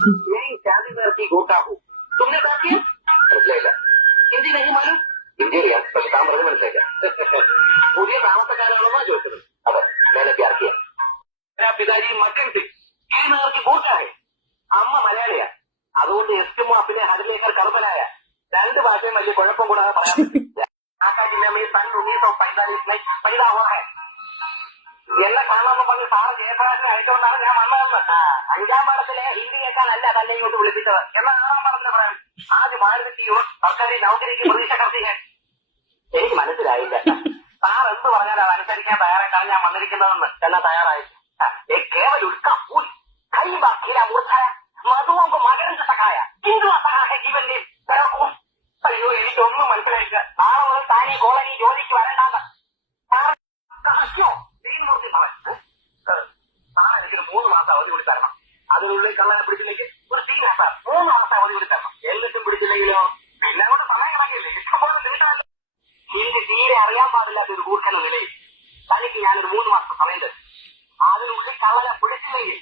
यही शादी में की गोटा हूँ तुमने कहा किया മനസ്സിലായില്ല ഹിന്ദി नहीं मालूम ഹിന്ദി അറിയാം പക്ഷെ താൻ പറഞ്ഞ് മനസ്സിലായില്ല പുതിയ താമസക്കാരാണെന്നാ ചോദിച്ചത് അതെ मैंने प्यार किया मेरा पिताजी मक्कन से ഈ നേർക്ക് കൂട്ടാണ് അമ്മ മലയാളിയാ അതുകൊണ്ട് എസ്റ്റുമോ പിന്നെ ഹരിലേക്കർ കർമ്മനായ രണ്ട് ഭാഷയും വലിയ കുഴപ്പം കൂടാതെ പറയാൻ എന്നെ കാണാമെന്ന് പറഞ്ഞ് സാറ് ജയപ്രകാശിനെ അയച്ചുകൊണ്ടാണ് ഞാൻ വന്നതെന്ന്. അഞ്ചാം പാടത്തിലെ ഹിന്ദി കേൾക്കാനല്ല തന്നെ ഇങ്ങോട്ട് വിളിപ്പിച്ചത് എന്നാണ് പറഞ്ഞത്. പറയാൻ ആദ്യം മാരുതിയോ സർക്കാരി നൗകരിക്ക് പ്രതീക്ഷ കർത്തിക്കാൻ എനിക്ക് മനസ്സിലായില്ല. സാർ എന്ത് പറഞ്ഞാൽ അത് അനുസരിക്കാൻ തയ്യാറായിട്ടാണ് ഞാൻ വന്നിരിക്കുന്നതെന്ന് എന്നാ തയ്യാറായി. കേവൽ ഉൾക്കാം കൂടി കൈ ബാക്കിയില്ല മൂർഖായ മധുവും മകരം സഹായ ഹിന്ദു സഹായ ജീവന്റെ അയ്യോ എനിക്കൊന്നും മനസ്സിലായില്ല. നാളെ മുതൽ താനീ കോളനി ജോലിക്ക് വരണ്ടാന്ന് എനിക്ക് 3 മാസം അവധി കൂടി തരണം. അതിനുള്ളിൽ കള്ളനെ പിടിച്ചില്ലെങ്കിൽ ഒരു സീൻ ആസാർ 3 മാസം അവധി കൂടി തരണം. എന്നിട്ടും പിടിച്ചില്ലെങ്കിലോ പിന്നെ അങ്ങോട്ട് സമയമാക്കില്ലേ ഇഷ്ടംപോലെ നിമിഷമല്ല. ഹിന്ദി തീരെ അറിയാൻ പാടില്ലാത്ത ഒരു കൂർക്കെന്ന നിലയിൽ തനിക്ക് ഞാനൊരു 3 മാസം സമയം തരും. അതിനുള്ളിൽ കള്ളനെ പിടിച്ചില്ലെങ്കിൽ